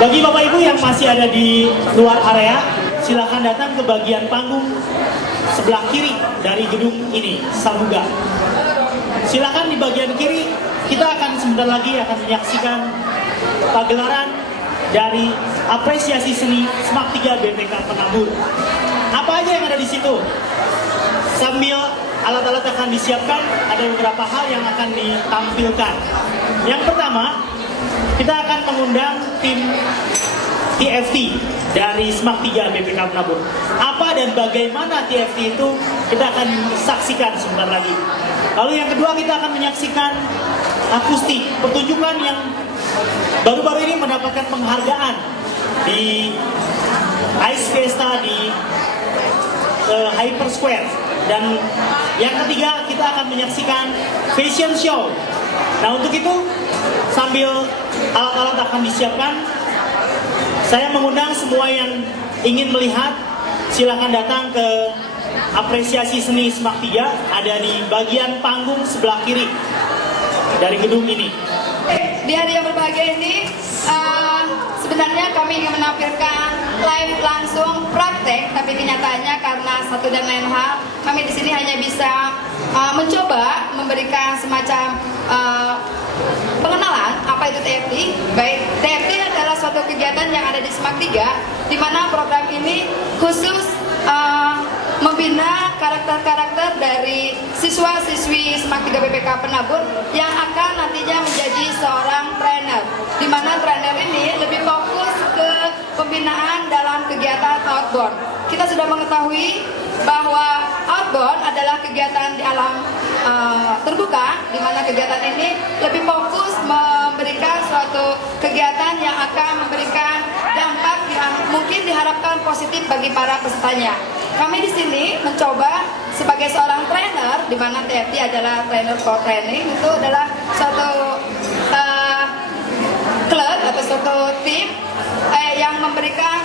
Bagi Bapak Ibu yang masih ada di luar area, silakan datang ke bagian panggung sebelah kiri dari gedung ini, Sabuga. Silakan di bagian kiri, kita akan sebentar lagi akan menyaksikan pagelaran dari apresiasi seni SMAK 3 BPK Penabur. Apa aja yang ada di situ? Sambil alat-alat akan disiapkan, ada beberapa hal yang akan ditampilkan. Yang pertama, kita akan mengundang tim TFT dari SMAK 3 BPK Penabur. Apa dan bagaimana TFT itu kita akan saksikan sebentar lagi. Lalu yang kedua, kita akan menyaksikan akustik, pertunjukan yang baru-baru ini mendapatkan penghargaan di Ice Fiesta di Hyper Square. Dan yang ketiga, kita akan menyaksikan fashion show. Nah, untuk itu sambil alat-alat akan disiapkan, saya mengundang semua yang ingin melihat, silakan datang ke apresiasi seni SMAK 3, ada di bagian panggung sebelah kiri dari gedung ini. Di hari yang berbahagia ini, sebenarnya kami ingin menampilkan live langsung praktek, tapi kenyataannya karena satu dan lain hal, kami di sini hanya bisa mencoba memberikan semacam pengenalan apa itu TFT. Baik, TFT adalah suatu kegiatan yang ada di SMAK 3, di mana program ini khusus membina karakter-karakter dari siswa-siswi SMAK 3 BPK Penabur yang akan nantinya menjadi seorang trainer, di mana trainer ini lebih fokus ke pembinaan dalam kegiatan outbound. Kita sudah mengetahui bahwa outbound adalah kegiatan di alam terbuka, di mana kegiatan ini lebih fokus memberikan suatu kegiatan yang akan memberikan dampak yang mungkin diharapkan positif bagi para pesertanya. Kami di sini mencoba sebagai seorang trainer, di mana TFT adalah trainer for training, itu adalah suatu klub atau suatu tim yang memberikan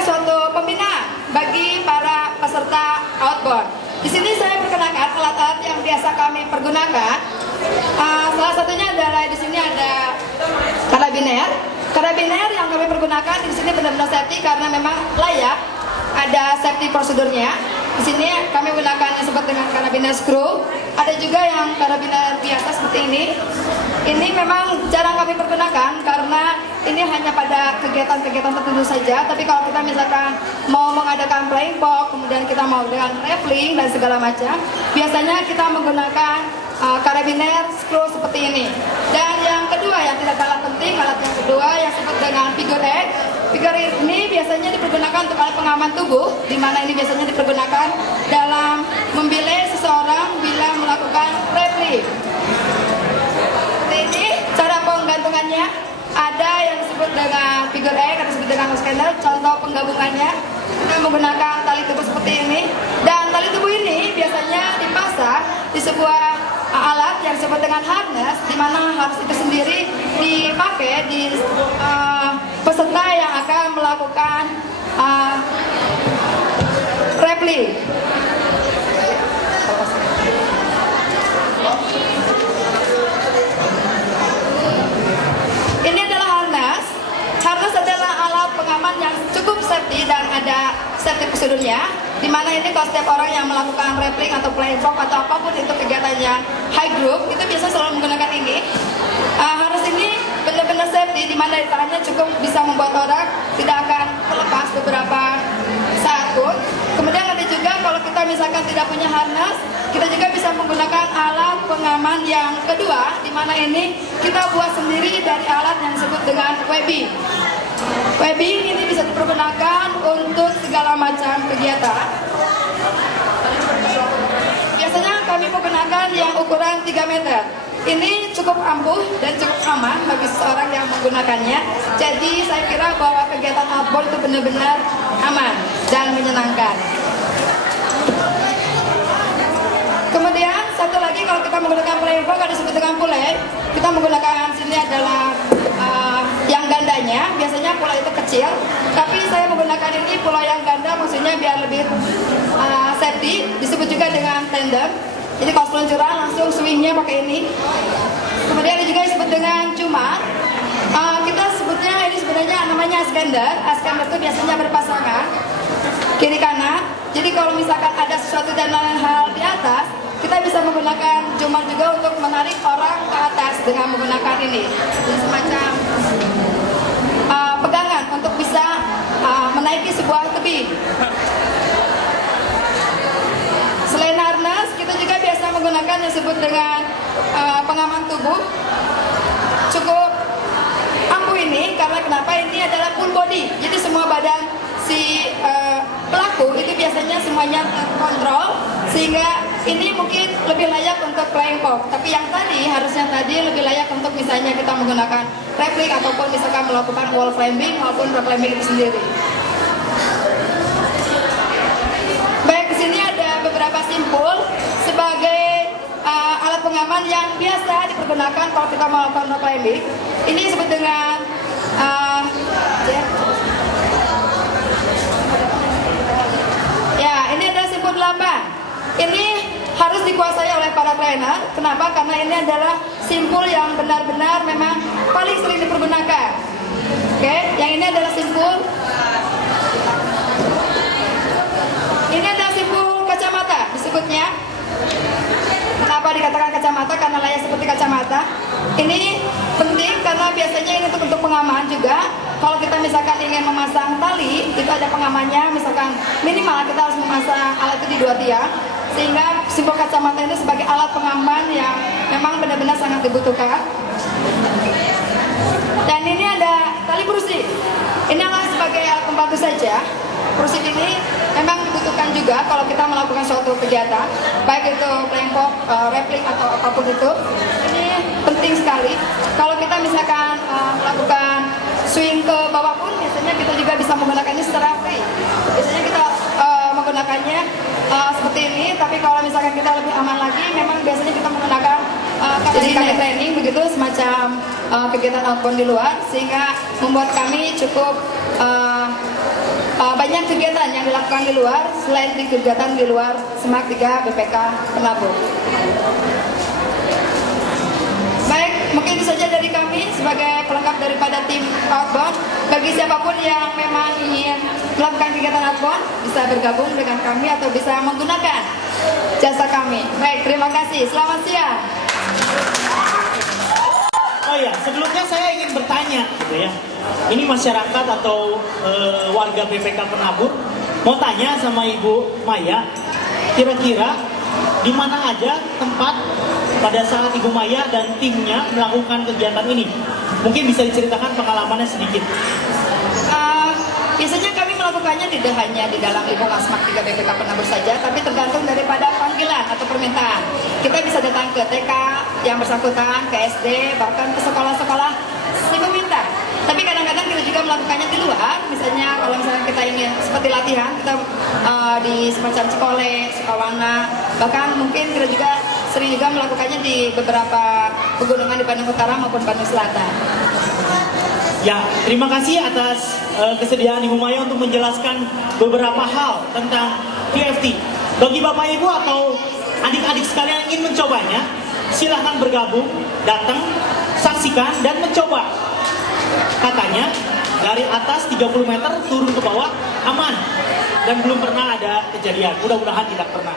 suatu pembinaan bagi para peserta outbound. Di sini saya perkenalkan alat-alat yang biasa kami pergunakan. Salah satunya adalah di sini ada karabiner. Karabiner yang kami pergunakan di sini benar-benar safety karena memang layak, ada safety prosedurnya. Di sini kami gunakan yang disebut dengan karabiner screw. Ada juga yang karabiner biasa seperti ini. Ini memang jarang kami pergunakan karena ini hanya pada kegiatan-kegiatan tertentu saja. Tapi kalau kita misalkan mau mengadakan playing box, kemudian kita mau dengan rappelling dan segala macam, biasanya kita menggunakan karabiner screw seperti ini. Dan yang kedua yang tidak kalah penting, alat yang kedua yang disebut dengan figure eight. Figure eight ini biasanya dipergunakan untuk alat pengaman tubuh, di mana ini biasanya dipergunakan dalam membilai seseorang bila melakukan rappelling. Ini cara penggantungannya, ada yang disebut dengan figure eight, ada disebut dengan scanner. Contoh penggabungannya, kita menggunakan tali tubuh seperti ini, dan tali tubuh ini biasanya dipasang di sebuah alat yang disebut dengan harness, di mana harness itu sendiri dipakai di peserta yang akan melakukan rappelling. Ini adalah harness. Harness adalah alat pengaman yang cukup safety dan ada safety prosedurnya, di mana ini kalau setiap orang yang melakukan rappelling atau playing box atau apapun itu kegiatannya high group, itu biasa selalu menggunakan ini. Harness ini benar-benar safety, di mana di tangannya cukup bisa membuat orang tidak akan terlepas beberapa saat pun. Kemudian ada juga kalau kita misalkan tidak punya harness, kita juga bisa menggunakan alat pengaman yang kedua, di mana ini kita buat sendiri dari alat yang disebut dengan webbing. Webbing ini bisa dipergunakan untuk segala macam kegiatan. Biasanya kami menggunakan yang ukuran 3 meter. Ini cukup ampuh dan cukup aman bagi seseorang yang menggunakannya. Jadi saya kira bahwa kegiatan outbound itu benar-benar aman dan menyenangkan. Kemudian satu lagi, kalau kita menggunakan playing box ada disebut dengan pulai. Kita menggunakan sini adalah yang gandanya, biasanya pulau itu kecil, tapi saya menggunakan ini pulau yang ganda, maksudnya biar lebih safety, disebut juga dengan tandem. Jadi kalau peluncuran langsung swingnya pakai ini. Kemudian ada juga disebut dengan cuma. askender. Askender itu biasanya berpasangan kiri kanan. Jadi kalau misalkan ada sesuatu dan lain hal di atas, kita bisa menggunakan jumar juga untuk menarik orang ke atas dengan menggunakan ini. Jadi semacam pegangan untuk bisa menaiki sebuah tebing. Selain harness, kita juga biasa menggunakan yang disebut dengan pengaman tubuh. Cukup ampuh ini karena kenapa? Ini adalah full body. Jadi semua badan si pelaku itu biasanya semuanya terkontrol, sehingga ini mungkin lebih layak untuk flying fox. Tapi yang harusnya tadi lebih layak untuk misalnya kita menggunakan replik ataupun misalkan melakukan wall climbing maupun rock climbing itu sendiri. Baik, di sini ada beberapa simpul sebagai alat pengaman yang biasa dipergunakan kalau kita melakukan rock climbing. Ini disebut dengan ini adalah simpul 8. Ini harus dikuasai oleh para trainer. Kenapa? Karena ini adalah simpul yang benar-benar memang paling sering dipergunakan. Oke, yang ini adalah simpul. Ini adalah simpul kacamata disebutnya. Kenapa dikatakan kacamata? Karena layak seperti kacamata. Ini penting karena biasanya ini untuk pengaman juga. Kalau kita misalkan ingin memasang tali, itu ada pengamannya. Misalkan minimal kita harus memasang alat itu di 2 tiang, sehingga simpul kacamata itu sebagai alat pengaman yang memang benar-benar sangat dibutuhkan. Dan ini ada tali prusik. Ini adalah sebagai alat pembantu saja. Prusik ini memang dibutuhkan juga kalau kita melakukan suatu kegiatan, baik itu flying fox, replik atau apapun itu. Ini penting sekali. Kalau kita misalkan melakukan swing ke bawah pun, biasanya kita juga bisa menggunakan ini secara free. Biasanya kita menggunakannya seperti ini, tapi kalau misalkan kita lebih aman lagi, memang biasanya kita menggunakan kami training begitu, semacam kegiatan outbound di luar, sehingga membuat kami cukup banyak kegiatan yang dilakukan di luar selain di kegiatan di luar SMAK 3 BPK Penabur. Baik, mungkin itu saja dari kami sebagai pelengkap daripada tim outbound. Bagi siapapun yang memang ingin melakukan kegiatan outbound, bisa bergabung dengan kami atau bisa menggunakan jasa kami. Baik, terima kasih. Selamat siang. Oh ya, sebelumnya saya ingin bertanya gitu ya. Ini masyarakat atau warga BPK Penabur mau tanya sama Ibu Maya, kira-kira di mana aja tempat pada saat Ibu Maya dan timnya melakukan kegiatan ini? Mungkin bisa diceritakan pengalamannya sedikit. Biasanya kami melakukannya tidak hanya di dalam lingkungan SMAK 3 BPK Penabur saja, tapi tergantung daripada panggilan atau permintaan. Kita bisa datang ke TK yang bersangkutan, ke SD, bahkan ke sekolah-sekolah si peminta. Tapi kadang-kadang kita juga melakukannya di luar. Misalnya kalau misalnya kita ingin seperti latihan, kita di semacam Cikole, Sukawana, bahkan mungkin kita juga sering juga melakukannya di beberapa pegunungan di Bandung Utara maupun Bandung Selatan. Ya, terima kasih atas kesediaan Ibu Maya untuk menjelaskan beberapa hal tentang TFT. Bagi Bapak Ibu atau adik-adik sekalian yang ingin mencobanya, silahkan bergabung, datang, saksikan, dan mencoba. Katanya, dari atas 30 meter turun ke bawah aman. Dan belum pernah ada kejadian, mudah-mudahan tidak pernah.